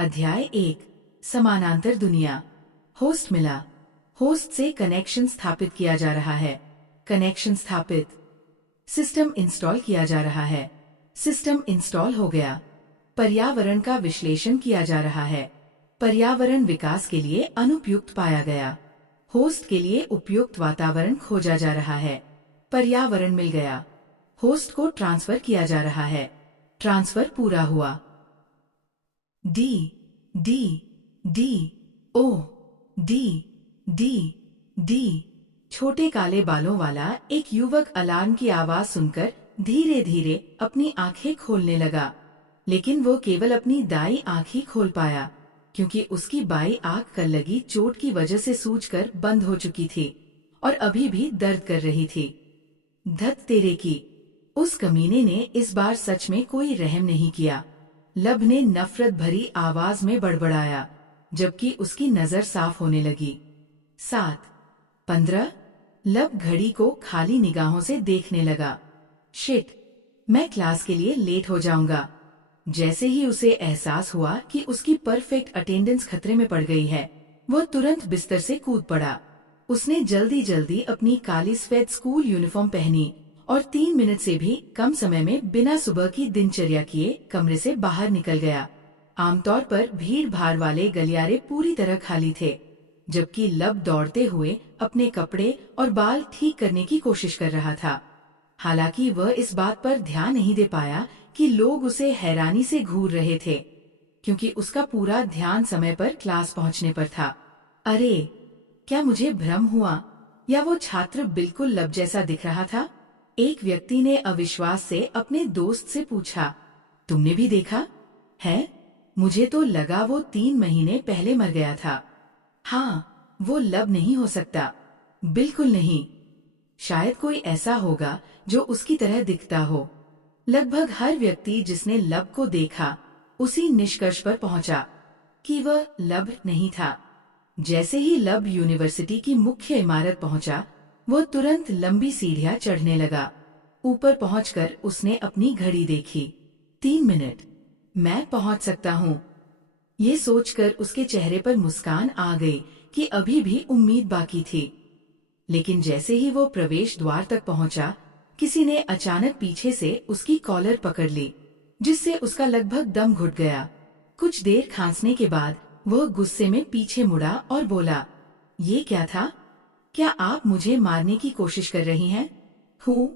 अध्याय 1। समानांतर दुनिया। होस्ट मिला। होस्ट से कनेक्शन स्थापित किया जा रहा है। कनेक्शन स्थापित। सिस्टम इंस्टॉल किया जा रहा है। सिस्टम इंस्टॉल हो गया। पर्यावरण का विश्लेषण किया जा रहा है। पर्यावरण विकास के लिए अनुपयुक्त पाया गया। होस्ट के लिए उपयुक्त वातावरण खोजा जा रहा है। पर्यावरण मिल गया। होस्ट को ट्रांसफर किया जा रहा है। ट्रांसफर पूरा हुआ। D D D O D D D. छोटे काले बालों वाला एक युवक अलार्म की आवाज सुनकर धीरे धीरे अपनी आंखें खोलने लगा, लेकिन वो केवल अपनी दाई आंख ही खोल पाया, क्योंकि उसकी बाई आंख कल लगी चोट की वजह से सूजकर बंद हो चुकी थी और अभी भी दर्द कर रही थी। धत तेरे की! उस कमीने ने इस बार सच में कोई रहम नहीं किया। लब ने नफरत भरी आवाज में बड़बड़ाया, जबकि उसकी नजर साफ होने लगी। 7:15। लब घड़ी को खाली निगाहों से देखने लगा। शिट, मैं क्लास के लिए लेट हो जाऊंगा। जैसे ही उसे एहसास हुआ कि उसकी परफेक्ट अटेंडेंस खतरे में पड़ गई है, वो तुरंत बिस्तर से कूद पड़ा। उसने जल्दी जल्दी अपनी काली सफेद स्कूल यूनिफॉर्म पहनी और 3 मिनट से भी कम समय में बिना सुबह की दिनचर्या किए कमरे से बाहर निकल गया। आमतौर पर भीड़ भाड़ वाले गलियारे पूरी तरह खाली थे, जबकि लब दौड़ते हुए अपने कपड़े और बाल ठीक करने की कोशिश कर रहा था। हालांकि वह इस बात पर ध्यान नहीं दे पाया कि लोग उसे हैरानी से घूर रहे थे, क्योंकि उसका पूरा ध्यान समय पर क्लास पहुंचने पर था। अरे, क्या मुझे भ्रम हुआ, या वो छात्र बिल्कुल लब जैसा दिख रहा था? एक व्यक्ति ने अविश्वास से अपने दोस्त से पूछा, तुमने भी देखा है? मुझे तो लगा वो 3 महीने पहले मर गया था। हाँ, वो लब नहीं हो सकता, बिल्कुल नहीं। शायद कोई ऐसा होगा जो उसकी तरह दिखता हो। लगभग हर व्यक्ति जिसने लब को देखा उसी निष्कर्ष पर पहुंचा कि वह लब नहीं था। जैसे ही लब यूनिवर्सिटी की मुख्य इमारत पहुंचा, वो तुरंत लंबी सीढ़ियां चढ़ने लगा। ऊपर पहुंचकर उसने अपनी घड़ी देखी। 3 मिनट, मैं पहुंच सकता हूँ। ये सोचकर उसके चेहरे पर मुस्कान आ गई कि अभी भी उम्मीद बाकी थी। लेकिन जैसे ही वो प्रवेश द्वार तक पहुंचा, किसी ने अचानक पीछे से उसकी कॉलर पकड़ ली, जिससे उसका लगभग दम घुट गया। कुछ देर खांसने के बाद वह गुस्से में पीछे मुड़ा और बोला, ये क्या था? क्या आप मुझे मारने की कोशिश कर रही हैं? हूँ।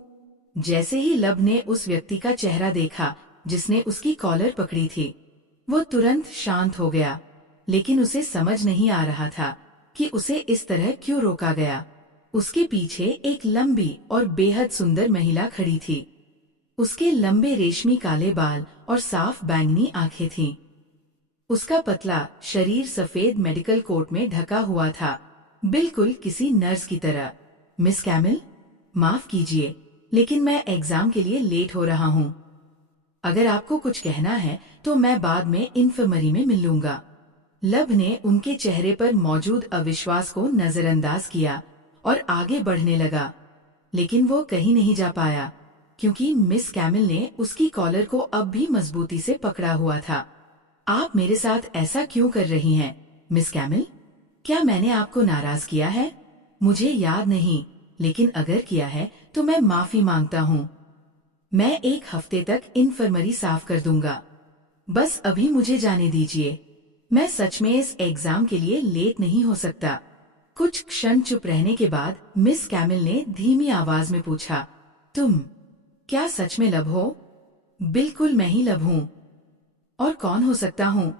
जैसे ही लब ने उस व्यक्ति का चेहरा देखा जिसने उसकी कॉलर पकड़ी थी, वो तुरंत शांत हो गया, लेकिन उसे समझ नहीं आ रहा था कि उसे इस तरह क्यों रोका गया। उसके पीछे एक लंबी और बेहद सुंदर महिला खड़ी थी। उसके लंबे रेशमी काले बाल और साफ बैंगनी आंखें थीं। उसका पतला शरीर सफेद मेडिकल कोट में ढका हुआ था, बिल्कुल किसी नर्स की तरह। मिस कैमिल, माफ कीजिए, लेकिन मैं एग्जाम के लिए लेट हो रहा हूँ। अगर आपको कुछ कहना है तो मैं बाद में इन्फर्मरी में मिल लूंगा। लब ने उनके चेहरे पर मौजूद अविश्वास को नजरअंदाज किया और आगे बढ़ने लगा, लेकिन वो कहीं नहीं जा पाया, क्योंकि मिस कैमिल ने उसकी कॉलर को अब भी मजबूती से पकड़ा हुआ था। आप मेरे साथ ऐसा क्यों कर रही हैं, मिस कैमिल? क्या मैंने आपको नाराज किया है? मुझे याद नहीं, लेकिन अगर किया है तो मैं माफी मांगता हूँ। मैं 1 हफ्ते तक इन्फर्मरी साफ कर दूंगा। बस अभी मुझे जाने दीजिए। मैं सच में इस एग्जाम के लिए लेट नहीं हो सकता। कुछ क्षण चुप रहने के बाद मिस कैमिल ने धीमी आवाज में पूछा, तुम क्या सच में लब हो? बिल्कुल, मैं ही लब हूँ। और कौन हो सकता हूँ?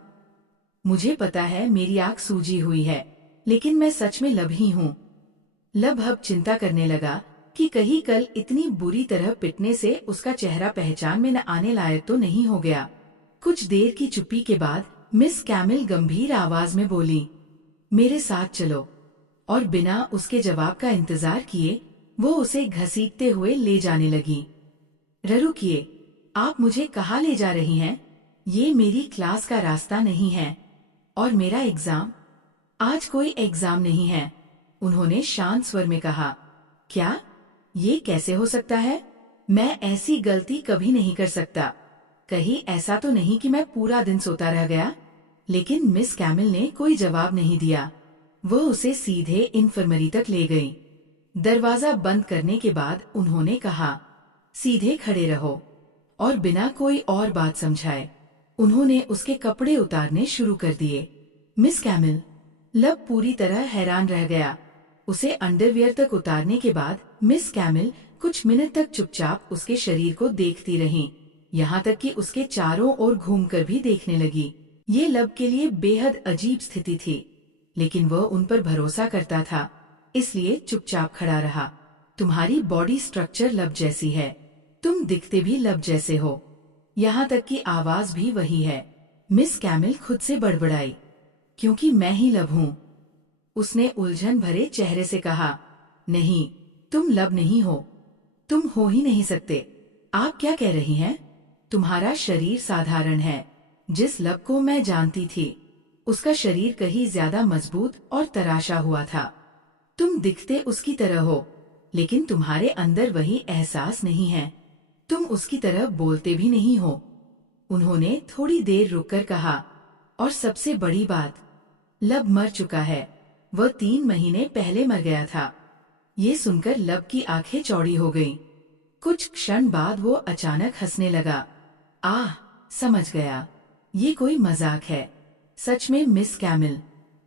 मुझे पता है मेरी आंख सूजी हुई है, लेकिन मैं सच में लब ही हूँ। लब अब चिंता करने लगा कि कहीं कल इतनी बुरी तरह पिटने से उसका चेहरा पहचान में न आने लायक तो नहीं हो गया। कुछ देर की चुप्पी के बाद मिस कैमिल गंभीर आवाज में बोली, मेरे साथ चलो। और बिना उसके जवाब का इंतजार किए वो उसे घसीटते हुए ले जाने लगी। रुकिए, आप मुझे कहाँ ले जा रही हैं? ये मेरी क्लास का रास्ता नहीं है, और मेरा एग्जाम? आज कोई एग्जाम नहीं है, उन्होंने शांत स्वर में कहा। क्या? ये कैसे हो सकता है? मैं ऐसी गलती कभी नहीं कर सकता। कहीं ऐसा तो नहीं कि मैं पूरा दिन सोता रह गया? लेकिन मिस कैमिल ने कोई जवाब नहीं दिया। वह उसे सीधे इन्फर्मरी तक ले गई। दरवाजा बंद करने के बाद उन्होंने कहा, सीधे खड़े रहो। और बिना कोई और बात समझाए उन्होंने उसके कपड़े उतारने शुरू कर दिए। मिस कैमिल, लब पूरी तरह हैरान रह गया। उसे अंडरवियर तक उतारने के बाद मिस कैमिल कुछ मिनट तक चुपचाप उसके शरीर को देखती रहीं, यहाँ तक कि उसके चारों ओर घूमकर भी देखने लगी। ये लब के लिए बेहद अजीब स्थिति थी, लेकिन वह उन पर भरोसा करता था, इसलिए चुपचाप खड़ा रहा। तुम्हारी बॉडी स्ट्रक्चर लब जैसी है, तुम दिखते भी लब जैसे हो, यहाँ तक कि आवाज भी वही है। मिस कैमिल खुद से बड़बड़ाई, क्योंकि मैं ही लब हूँ। उसने उलझन भरे चेहरे से कहा, नहीं, तुम लब नहीं हो, तुम हो ही नहीं सकते। आप क्या कह रही हैं? तुम्हारा शरीर साधारण है। जिस लब को मैं जानती थी, उसका शरीर कहीं ज्यादा मजबूत और तराशा हुआ था। तुम दिखते उसकी तरह हो, लेकिन तुम्हारे अंदर वही एहसास नहीं है। तुम उसकी तरह बोलते भी नहीं हो। उन्होंने थोड़ी देर रुककर कहा, और सबसे बड़ी बात, लब मर चुका है। वह 3 महीने पहले मर गया था। ये सुनकर लब की आंखें चौड़ी हो गईं। कुछ क्षण बाद वो अचानक हंसने लगा। आह, समझ गया, ये कोई मजाक है। सच में मिस कैमिल,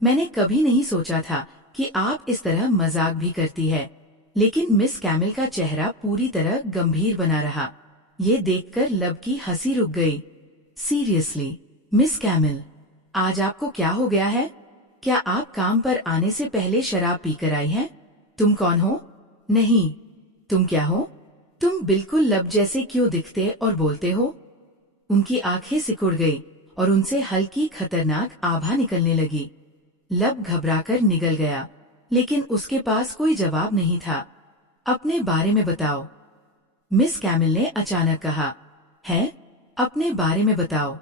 मैंने कभी नहीं सोचा था कि आप इस तरह मजाक भी करती है। लेकिन मिस कैमिल का चेहरा पूरी तरह गंभीर बना रहा। ये देखकर लब की हंसी रुक गई। सीरियसली, मिस कैमिल, आज आपको क्या हो गया है? क्या आप काम पर आने से पहले शराब पीकर आई हैं? तुम कौन हो? नहीं, तुम क्या हो? तुम बिल्कुल लब जैसे क्यों दिखते और बोलते हो? उनकी आंखें सिकुड़ गई और उनसे हल्की खतरनाक आभा निकलने लगी। लब घबराकर निगल गया, लेकिन उसके पास कोई जवाब नहीं था। अपने बारे में बताओ, मिस कैमिल ने अचानक कहा। है? अपने बारे में बताओ।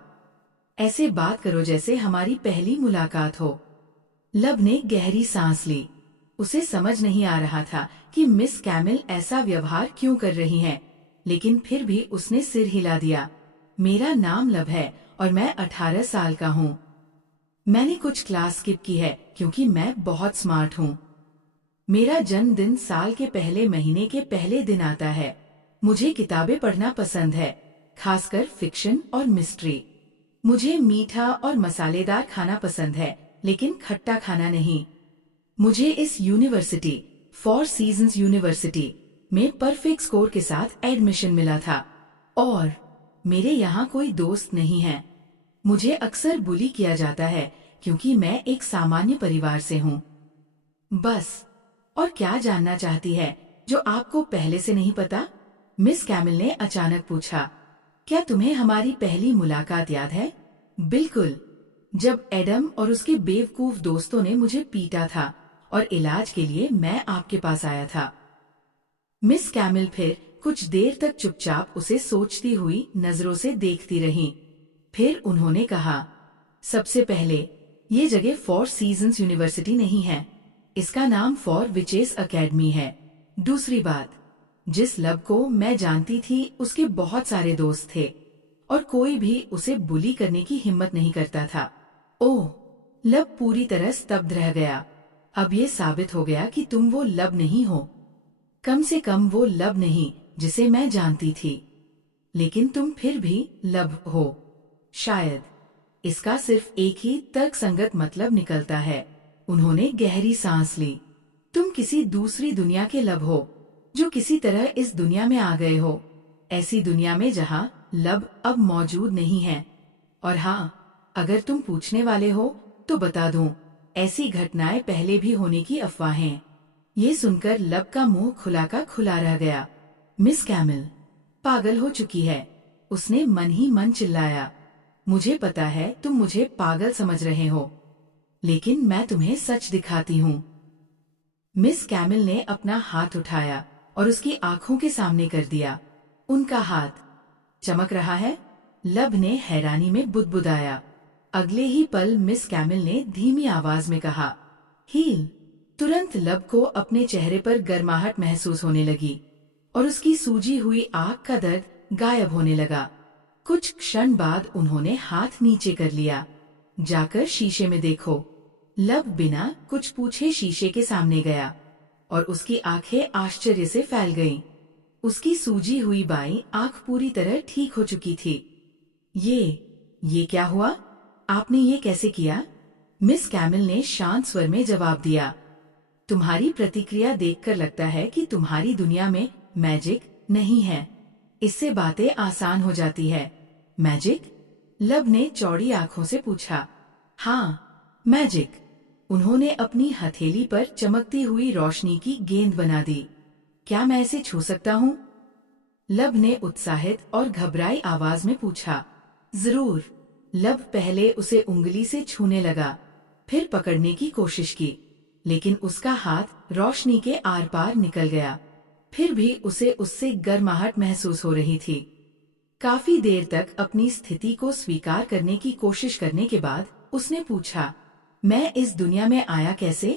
ऐसे बात करो जैसे हमारी पहली मुलाकात हो। लब ने गहरी सांस ली। उसे समझ नहीं आ रहा था कि मिस कैमिल ऐसा व्यवहार क्यों कर रही हैं, लेकिन फिर भी उसने सिर हिला दिया। मेरा नाम लब है और मैं 18 साल का हूँ। मैंने कुछ क्लास स्किप की है क्योंकि मैं बहुत स्मार्ट हूँ। मेरा जन्मदिन साल के पहले महीने के पहले दिन आता है। मुझे किताबें पढ़ना पसंद है, खासकर फिक्शन और मिस्ट्री। मुझे मीठा और मसालेदार खाना पसंद है, लेकिन खट्टा खाना नहीं। मुझे इस यूनिवर्सिटी, 4 सीजन्स यूनिवर्सिटी में परफेक्ट स्कोर के साथ एडमिशन मिला था और मेरे यहाँ कोई दोस्त नहीं है। मुझे अक्सर बुली किया जाता है क्योंकि मैं एक सामान्य परिवार से हूँ। बस। और क्या जानना चाहती है जो आपको पहले से नहीं पता? मिस कैमिल ने अचानक पूछा। क्या तुम्हें हमारी पहली मुलाकात याद है? बिल्कुल, जब एडम और उसके बेवकूफ दोस्तों ने मुझे पीटा था और इलाज के लिए मैं आपके पास आया था। मिस कैमिल फिर कुछ देर तक चुपचाप उसे सोचती हुई नजरों से देखती रहीं। फिर उन्होंने कहा, सबसे पहले, ये जगह 4 सीजन्स यूनिवर्सिटी नहीं है, इसका नाम 4 विचेस अकेडमी है। दूसरी बात, जिस लब को मैं जानती थी उसके बहुत सारे दोस्त थे और कोई भी उसे बुली करने की हिम्मत नहीं करता था। ओह, लब पूरी तरह स्तब्ध रह गया। अब ये साबित हो गया कि तुम वो लब नहीं हो, कम से कम वो लब नहीं जिसे मैं जानती थी। लेकिन तुम फिर भी लब हो। शायद इसका सिर्फ एक ही तर्कसंगत मतलब निकलता है। उन्होंने गहरी सांस ली। तुम किसी दूसरी दुनिया के लब हो जो किसी तरह इस दुनिया में आ गए हो, ऐसी दुनिया में जहाँ लब अब मौजूद नहीं है। और हाँ, अगर तुम पूछने वाले हो तो बता दूं, ऐसी घटनाएं पहले भी होने की अफवाहें। ये सुनकर लब का मुंह खुला का खुला रह गया। मिस कैमिल पागल हो चुकी है, उसने मन ही मन चिल्लाया। मुझे पता है तुम मुझे पागल समझ रहे हो, लेकिन मैं तुम्हें सच दिखाती हूँ। मिस कैमिल ने अपना हाथ उठाया और उसकी आंखों के सामने कर दिया। उनका हाथ चमक रहा है? लब ने हैरानी में बुदबुदाया। अगले ही पल मिस कैमिल ने धीमी आवाज में कहा, हील। तुरंत लब को अपने चेहरे पर गर्माहट महसूस होने लगी और उसकी सूजी हुई आंख का दर्द गायब होने लगा। कुछ क्षण बाद उन्होंने हाथ नीचे कर लिया। जाकर शीशे में देखो। लब बिना कुछ पूछे शीशे के सामने गया और उसकी आंखें आश्चर्य से फैल गईं। उसकी सूजी हुई बाईं आंख पूरी तरह ठीक हो चुकी थी। ये क्या हुआ? आपने ये कैसे किया? मिस कैमिल ने शांत स्वर में जवाब दिया। तुम्हारी प्रतिक्रिया देखकर लगता है कि तुम्हारी दुनिया में मैजिक नहीं है। इससे बातें आसान हो जाती है। मैजिक? लब ने चौड़ी आंखों से पूछा। हाँ, मैजिक। उन्होंने अपनी हथेली पर चमकती हुई रोशनी की गेंद बना दी। क्या मैं इसे छू सकता हूँ? लब ने उत्साहित और घबराई आवाज में पूछा। जरूर। लब पहले उसे उंगली से छूने लगा, फिर पकड़ने की कोशिश की, लेकिन उसका हाथ रोशनी के आर पार निकल गया। फिर भी उसे उससे गर्माहट महसूस हो रही थी। काफी देर तक अपनी स्थिति को स्वीकार करने की कोशिश करने के बाद उसने पूछा, मैं इस दुनिया में आया कैसे?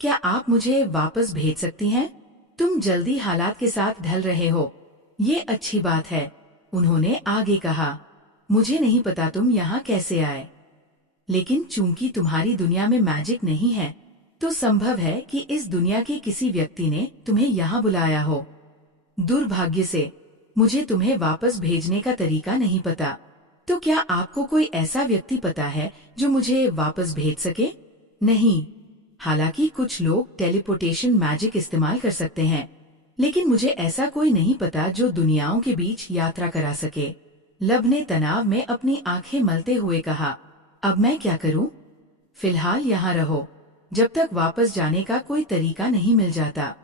क्या आप मुझे वापस भेज सकती हैं? तुम जल्दी हालात के साथ ढल रहे हो। ये अच्छी बात है। उन्होंने आगे कहा, मुझे नहीं पता तुम यहाँ कैसे आए, लेकिन चूंकि तुम्हारी दुनिया में मैजिक नहीं है, तो संभव है कि इस दुनिया के किसी व्यक्ति ने तुम्हें यहाँ बुलाया हो। दुर्भाग्य से मुझे तुम्हें वापस भेजने का तरीका नहीं पता। तो क्या आपको कोई ऐसा व्यक्ति पता है जो मुझे वापस भेज सके? नहीं। हालांकि कुछ लोग टेलीपोर्टेशन मैजिक इस्तेमाल कर सकते हैं, लेकिन मुझे ऐसा कोई नहीं पता जो दुनियाओं के बीच यात्रा करा सके। लब ने तनाव में अपनी आंखें मलते हुए कहा, अब मैं क्या करूं? फिलहाल यहाँ रहो, जब तक वापस जाने का कोई तरीका नहीं मिल जाता।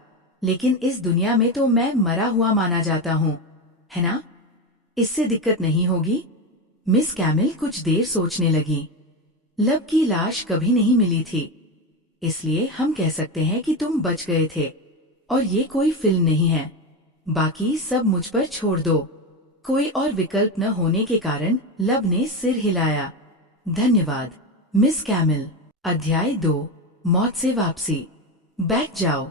लेकिन इस दुनिया में तो मैं मरा हुआ माना जाता हूँ, है ना? इससे दिक्कत नहीं होगी? मिस कैमिल कुछ देर सोचने लगी। लब की लाश कभी नहीं मिली थी, इसलिए हम कह सकते हैं कि तुम बच गए थे, और ये कोई फिल्म नहीं है। बाकी सब मुझ पर छोड़ दो। कोई और विकल्प न होने के कारण लब ने सिर हिलाया। धन्यवाद, मिस कैमिल। अध्याय 2, मौत से वापसी। बैठ जाओ।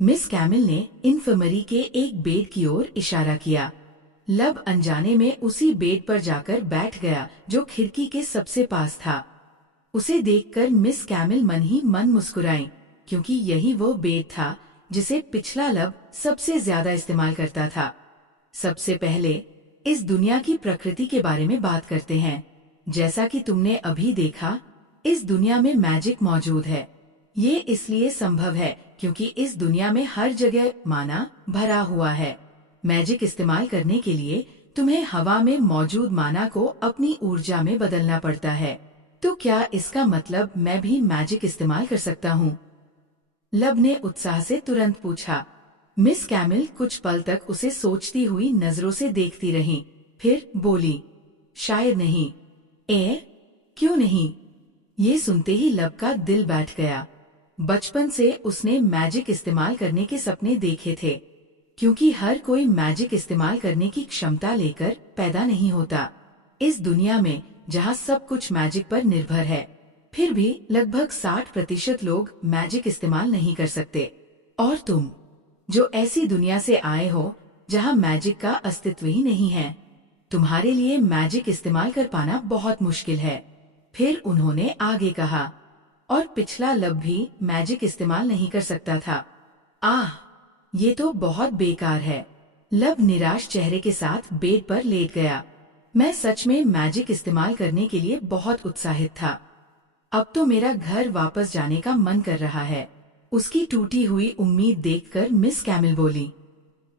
मिस कैमिल ने इन्फर्मरी के एक बेड की ओर इशारा किया। लब अनजाने में उसी बेड पर जाकर बैठ गया जो खिड़की के सबसे पास था। उसे देखकर मिस कैमिल मन ही मन मुस्कुराई, क्योंकि यही वो बेड था जिसे पिछला लब सबसे ज्यादा इस्तेमाल करता था। सबसे पहले इस दुनिया की प्रकृति के बारे में बात करते हैं। जैसा कि तुमने अभी देखा, इस दुनिया में मैजिक मौजूद है। ये इसलिए संभव है क्योंकि इस दुनिया में हर जगह माना भरा हुआ है। मैजिक इस्तेमाल करने के लिए तुम्हें हवा में मौजूद माना को अपनी ऊर्जा में बदलना पड़ता है। तो क्या इसका मतलब मैं भी मैजिक इस्तेमाल कर सकता हूँ? लब ने उत्साह से तुरंत पूछा। मिस कैमिल कुछ पल तक उसे सोचती हुई नजरों से देखती रही, फिर बोली, शायद नहीं। क्यों नहीं? ये सुनते ही लब का दिल बैठ गया। बचपन से उसने मैजिक इस्तेमाल करने के सपने देखे थे, क्योंकि हर कोई मैजिक इस्तेमाल करने की क्षमता लेकर पैदा नहीं होता। इस दुनिया में जहाँ सब कुछ मैजिक पर निर्भर है, फिर भी लगभग 60% लोग मैजिक इस्तेमाल नहीं कर सकते। और तुम, जो ऐसी दुनिया से आए हो जहाँ मैजिक का अस्तित्व ही नहीं है, तुम्हारे लिए मैजिक इस्तेमाल कर पाना बहुत मुश्किल है। फिर उन्होंने आगे कहा, और पिछला लब भी मैजिक इस्तेमाल नहीं कर सकता था। ये तो बहुत बेकार है। लब निराश चेहरे के साथ बेड पर लेट गया। मैं सच में मैजिक इस्तेमाल करने के लिए बहुत उत्साहित था। अब तो मेरा घर वापस जाने का मन कर रहा है। उसकी टूटी हुई उम्मीद देखकर मिस कैमिल बोली,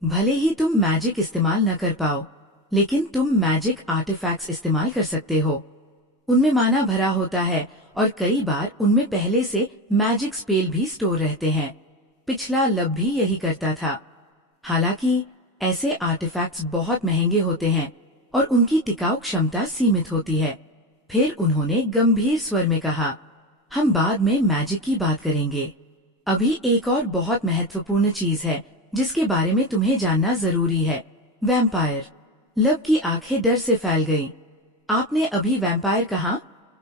भले ही तुम मैजिक इस्तेमाल न कर पाओ, लेकिन तुम मैजिक आर्टिफैक्ट्स इस्तेमाल कर सकते हो। उनमें माना भरा होता है और कई बार उनमें पहले से मैजिक स्पेल भी स्टोर रहते हैं। पिछला लब भी यही करता था। हालांकि ऐसे आर्टिफैक्ट्स बहुत महंगे होते हैं और उनकी टिकाऊ क्षमता सीमित होती है। फिर उन्होंने गंभीर स्वर में कहा, हम बाद में मैजिक की बात करेंगे। अभी एक और बहुत महत्वपूर्ण चीज है जिसके बारे में तुम्हें जानना जरूरी है, वैम्पायर। लब की आंखें डर से फैल गईं। आपने अभी वैम्पायर कहा?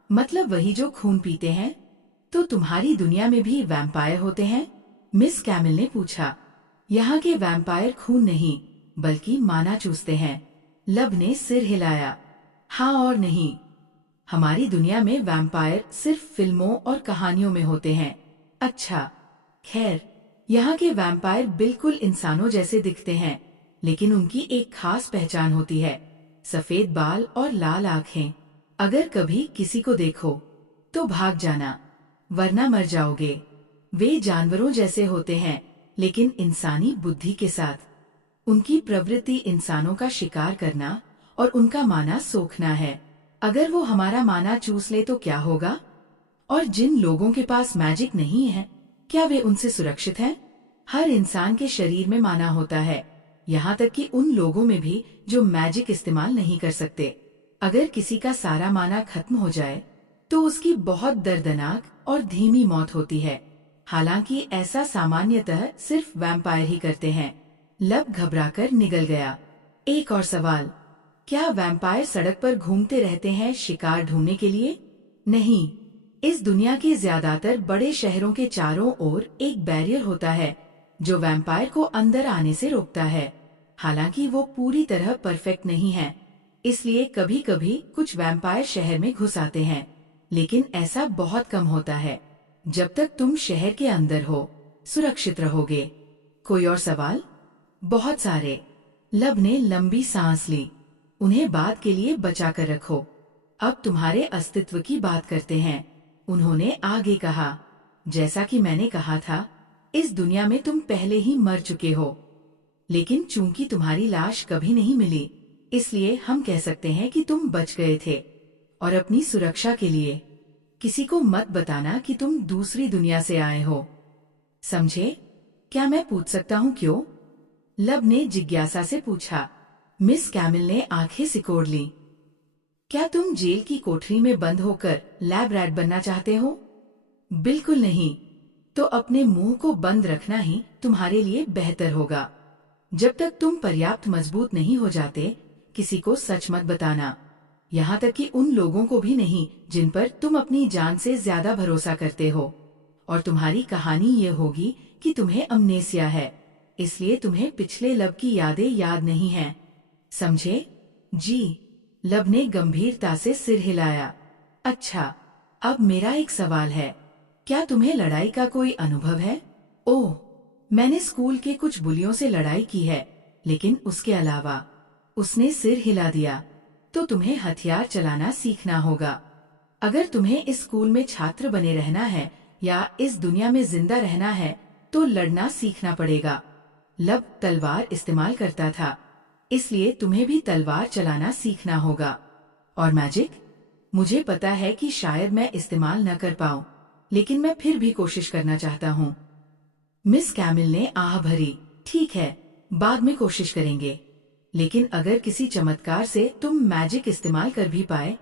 मतलब वही जो खून पीते हैं? तो तुम्हारी दुनिया में भी वैम्पायर होते हैं? मिस कैमिल ने पूछा। यहाँ के वैम्पायर खून नहीं, बल्कि माना चूसते हैं। लब ने सिर हिलाया। हाँ और नहीं। हमारी दुनिया में वैम्पायर सिर्फ फिल्मों और कहानियों में होते हैं। अच्छा, खैर, यहाँ के वैम्पायर बिल्कुल इंसानों जैसे दिखते हैं, लेकिन उनकी एक खास पहचान होती है, सफेद बाल और लाल आँखें। अगर कभी किसी को देखो तो भाग जाना, वरना मर जाओगे। वे जानवरों जैसे होते हैं, लेकिन इंसानी बुद्धि के साथ। उनकी प्रवृत्ति इंसानों का शिकार करना और उनका माना सोखना है। अगर वो हमारा माना चूस ले तो क्या होगा? और जिन लोगों के पास मैजिक नहीं है, क्या वे उनसे सुरक्षित हैं? हर इंसान के शरीर में माना होता है, यहाँ तक कि उन लोगों में भी जो मैजिक इस्तेमाल नहीं कर सकते। अगर किसी का सारा माना खत्म हो जाए तो उसकी बहुत दर्दनाक और धीमी मौत होती है। हालांकि ऐसा सामान्यतः सिर्फ वैम्पायर ही करते हैं। लब घबराकर निगल गया। एक और सवाल, क्या वैम्पायर सड़क पर घूमते रहते हैं शिकार ढूंढने के लिए? नहीं, इस दुनिया के ज्यादातर बड़े शहरों के चारों ओर एक बैरियर होता है जो वैम्पायर को अंदर आने से रोकता है। हालांकि वो पूरी तरह परफेक्ट नहीं है, इसलिए कभी कभी कुछ वैम्पायर शहर में घुस आते हैं, लेकिन ऐसा बहुत कम होता है। जब तक तुम शहर के अंदर हो, सुरक्षित रहोगे। कोई और सवाल? बहुत सारे। लब ने लंबी सांस ली। उन्हें बात के लिए बचा कर रखो। अब तुम्हारे अस्तित्व की बात करते हैं। उन्होंने आगे कहा, जैसा कि मैंने कहा था, इस दुनिया में तुम पहले ही मर चुके हो, लेकिन चूंकि तुम्हारी लाश कभी नहीं मिली, इसलिए हम कह सकते हैं कि तुम बच गए थे। और अपनी सुरक्षा के लिए किसी को मत बताना कि तुम दूसरी दुनिया से आए हो। समझे? क्या मैं पूछ सकता हूँ क्यों? लब ने जिज्ञासा से पूछा। मिस कैमिल ने आंखें सिकोड़ ली। क्या तुम जेल की कोठरी में बंद होकर लैब रैट बनना चाहते हो? बिल्कुल नहीं। तो अपने मुंह को बंद रखना ही तुम्हारे लिए बेहतर होगा। जब तक तुम पर्याप्त मजबूत नहीं हो जाते, किसी को सच मत बताना, यहाँ तक कि उन लोगों को भी नहीं जिन पर तुम अपनी जान से ज्यादा भरोसा करते हो। और तुम्हारी कहानी ये होगी कि तुम्हें अमनेसिया है, इसलिए तुम्हें पिछले लब की यादें याद नहीं हैं। समझे? जी। लब ने गंभीरता से सिर हिलाया। अच्छा, अब मेरा एक सवाल है, क्या तुम्हें लड़ाई का कोई अनुभव है? ओह, मैंने स्कूल के कुछ बुलियों से लड़ाई की है, लेकिन उसके अलावा। उसने सिर हिला दिया। तो तुम्हें हथियार चलाना सीखना होगा। अगर तुम्हें इस स्कूल में छात्र बने रहना है या इस दुनिया में जिंदा रहना है, तो लड़ना सीखना पड़ेगा। लब तलवार इस्तेमाल करता था, इसलिए तुम्हें भी तलवार चलाना सीखना होगा। और मैजिक? मुझे पता है कि शायद मैं इस्तेमाल न कर पाऊं, लेकिन मैं फिर भी कोशिश करना चाहता हूँ। मिस कैमिल ने आह भरी। ठीक है, बाद में कोशिश करेंगे। लेकिन अगर किसी चमत्कार से तुम मैजिक इस्तेमाल कर भी पाए,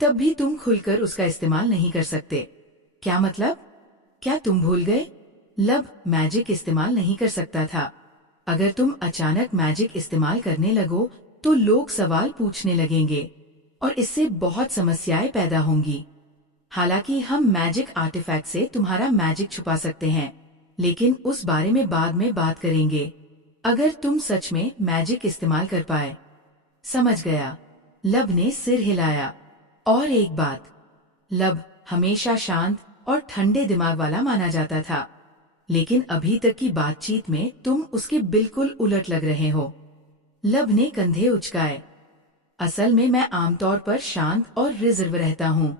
तब भी तुम खुलकर उसका इस्तेमाल नहीं कर सकते। क्या मतलब? क्या तुम भूल गए? लब मैजिक इस्तेमाल नहीं कर सकता था। अगर तुम अचानक मैजिक इस्तेमाल करने लगो तो लोग सवाल पूछने लगेंगे और इससे बहुत समस्याएं पैदा होंगी। हालांकि हम मैजिक आर्टिफैक्ट से तुम्हारा मैजिक छुपा सकते हैं, लेकिन उस बारे में बाद में बात करेंगे। अगर तुम सच में मैजिक इस्तेमाल कर पाए। समझ गया। लब ने सिर हिलाया। और एक बात, लब हमेशा शांत और ठंडे दिमाग वाला माना जाता था, लेकिन अभी तक की बातचीत में तुम उसके बिल्कुल उलट लग रहे हो। लब ने कंधे उचकाए। असल में मैं आमतौर पर शांत और रिजर्व रहता हूँ,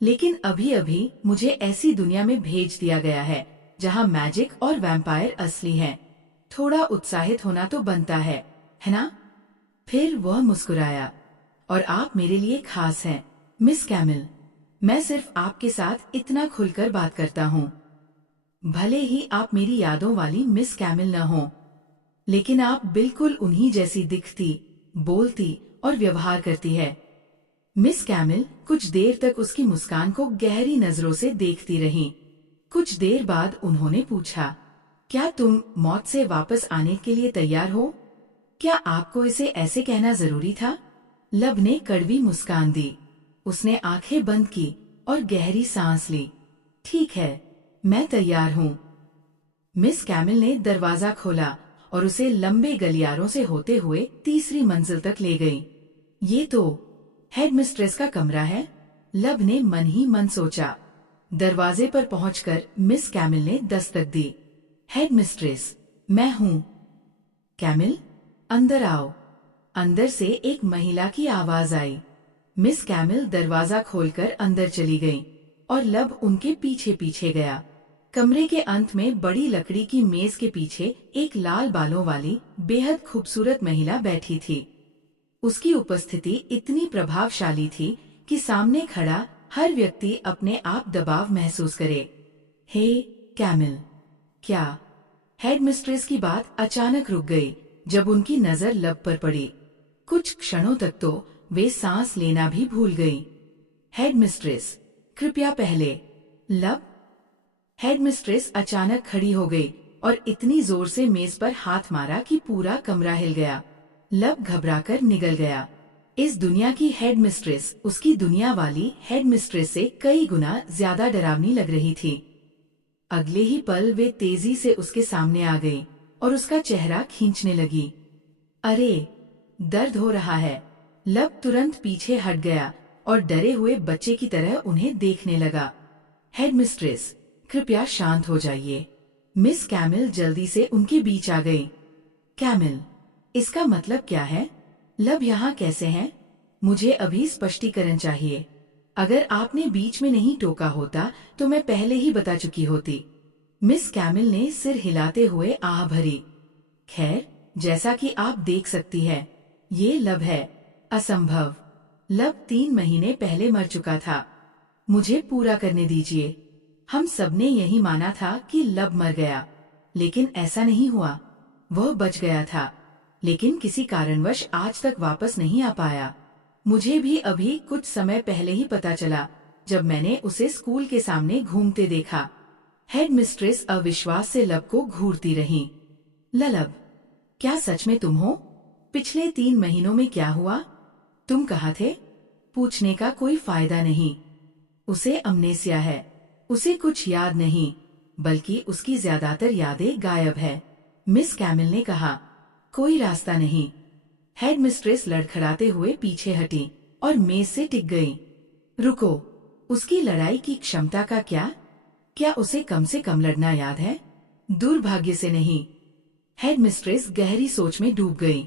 लेकिन अभी अभी मुझे ऐसी दुनिया में भेज दिया गया है जहाँ मैजिक और वैम्पायर असली हैं। थोड़ा उत्साहित होना तो बनता है ना? फिर वह मुस्कुराया। और आप मेरे लिए खास हैं, मिस कैमिल। मैं सिर्फ आपके साथ इतना खुलकर बात करता हूँ। भले ही आप मेरी यादों वाली मिस कैमिल न हो, लेकिन आप बिल्कुल उन्हीं जैसी दिखती, बोलती और व्यवहार करती है। मिस कैमिल कुछ देर तक उसकी मुस्कान को गहरी नजरों से देखती रहीं। कुछ देर बाद उन्होंने पूछा, क्या तुम मौत से वापस आने के लिए तैयार हो? क्या आपको इसे ऐसे कहना जरूरी था? लब ने कड़वी मुस्कान दी। उसने आंखें बंद की और गहरी सांस ली। ठीक है, मैं तैयार हूँ। मिस कैमिल ने दरवाजा खोला और उसे लंबे गलियारों से होते हुए तीसरी मंजिल तक ले गई। ये तो हेडमिस्ट्रेस का कमरा है। लब ने मन ही मन सोचा। दरवाजे पर पहुंचकर मिस कैमिल ने दस्तक दी। हेड मिस्ट्रेस, मैं हूँ। कैमिल, अंदर आओ। अंदर से एक महिला की आवाज आई। मिस कैमिल दरवाजा खोलकर अंदर चली गईं और लब उनके पीछे पीछे गया। कमरे के अंत में बड़ी लकड़ी की मेज के पीछे एक लाल बालों वाली बेहद खूबसूरत महिला बैठी थी। उसकी उपस्थिति इतनी प्रभावशाली थी कि सामने खड़ा हर व्यक्ति अपने आप दबाव महसूस करे। हे कैमिल, क्या? हेड मिस्ट्रेस की बात अचानक रुक गई जब उनकी नजर लब पर पड़ी। कुछ क्षणों तक तो वे सांस लेना भी भूल गई। हेड मिस्ट्रेस, कृपया पहले। लब। हेड मिस्ट्रेस अचानक खड़ी हो गई और इतनी जोर से मेज पर हाथ मारा कि पूरा कमरा हिल गया। लब घबराकर निगल गया। इस दुनिया की हेड मिस्ट्रेस उसकी दुनिया वाली हेड मिस्ट्रेस से कई गुना ज्यादा डरावनी लग रही थी। अगले ही पल वे तेजी से उसके सामने आ गई और उसका चेहरा खींचने लगी। अरे, दर्द हो रहा है। लब तुरंत पीछे हट गया और डरे हुए बच्चे की तरह उन्हें देखने लगा। हेड मिस्ट्रेस, कृपया शांत हो जाइए। मिस कैमिल जल्दी से उनके बीच आ गई। कैमिल, इसका मतलब क्या है? लब यहाँ कैसे हैं? मुझे अभी स्पष्टीकरण चाहिए। अगर आपने बीच में नहीं टोका होता तो मैं पहले ही बता चुकी होती। मिस कैमिल ने सिर हिलाते हुए आह भरी। खैर, जैसा कि आप देख सकती है, ये लब है। असंभव। लब 3 महीने पहले मर चुका था। मुझे पूरा करने दीजिए। हम सबने यही माना था कि लब मर गया, लेकिन ऐसा नहीं हुआ। वह बच गया था, लेकिन किसी कारणवश आज तक वापस नहीं आ पाया। मुझे भी अभी कुछ समय पहले ही पता चला जब मैंने उसे स्कूल के सामने घूमते देखा। हेड मिस्ट्रेस अविश्वास से लब को घूरती रही। लब, क्या सच में तुम हो? पिछले 3 महीनों में क्या हुआ? तुम कहाँ थे? पूछने का कोई फायदा नहीं। उसे अमनेसिया है। उसे कुछ याद नहीं, बल्कि उसकी ज्यादातर यादें गायब है। मिस कैमिल ने कहा। कोई रास्ता नहीं। हेड मिस्ट्रेस लड़खड़ाते हुए पीछे हटी और मेज से टिक गई। रुको, उसकी लड़ाई की क्षमता का क्या? क्या उसे कम से कम लड़ना याद है? दुर्भाग्य से नहीं। हेड मिस्ट्रेस गहरी सोच में डूब गई।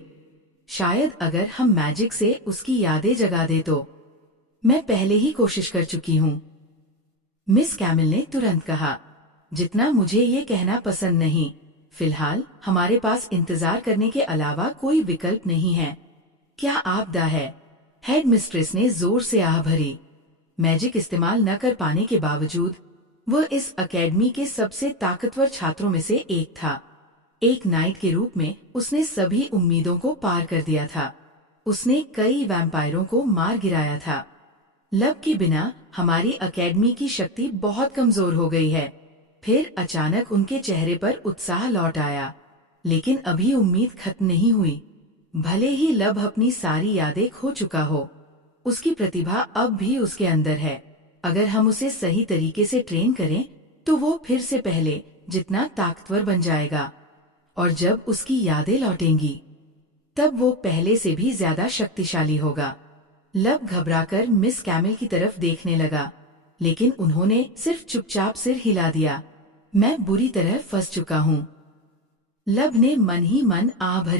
शायद अगर हम मैजिक से उसकी यादें जगा दे तो। मैं पहले ही कोशिश कर चुकी हूँ। मिस कैमिल ने तुरंत कहा। जितना मुझे ये कहना पसंद नहीं, फिलहाल हमारे पास इंतजार करने के अलावा कोई विकल्प नहीं है। क्या आपदा है? हेड मिस्ट्रेस ने जोर से आह भरी। मैजिक इस्तेमाल न कर पाने के बावजूद वह इस अकेडमी के सबसे ताकतवर छात्रों में से एक था। एक नाइट के रूप में उसने सभी उम्मीदों को पार कर दिया था। उसने कई वैम्पायरों को मार गिराया था। लब के बिना हमारी अकेडमी की शक्ति बहुत कमजोर हो गई है। फिर अचानक उनके चेहरे पर उत्साह लौट आया, लेकिन अभी उम्मीद खत्म नहीं हुई। भले ही लब अपनी सारी यादें खो चुका हो, उसकी प्रतिभा अब भी उसके अंदर है। अगर हम उसे सही तरीके से ट्रेन करें तो वो फिर से पहले जितना ताकतवर बन जाएगा, और जब उसकी यादें लौटेंगी तब वो पहले से भी ज्यादा शक्तिशाली होगा। लब घबराकर मिस कैमिल की तरफ देखने लगा, लेकिन उन्होंने सिर्फ चुपचाप सिर हिला दिया। मैं बुरी तरह फंस चुका हूँ। लब ने मन ही मन आह भरी।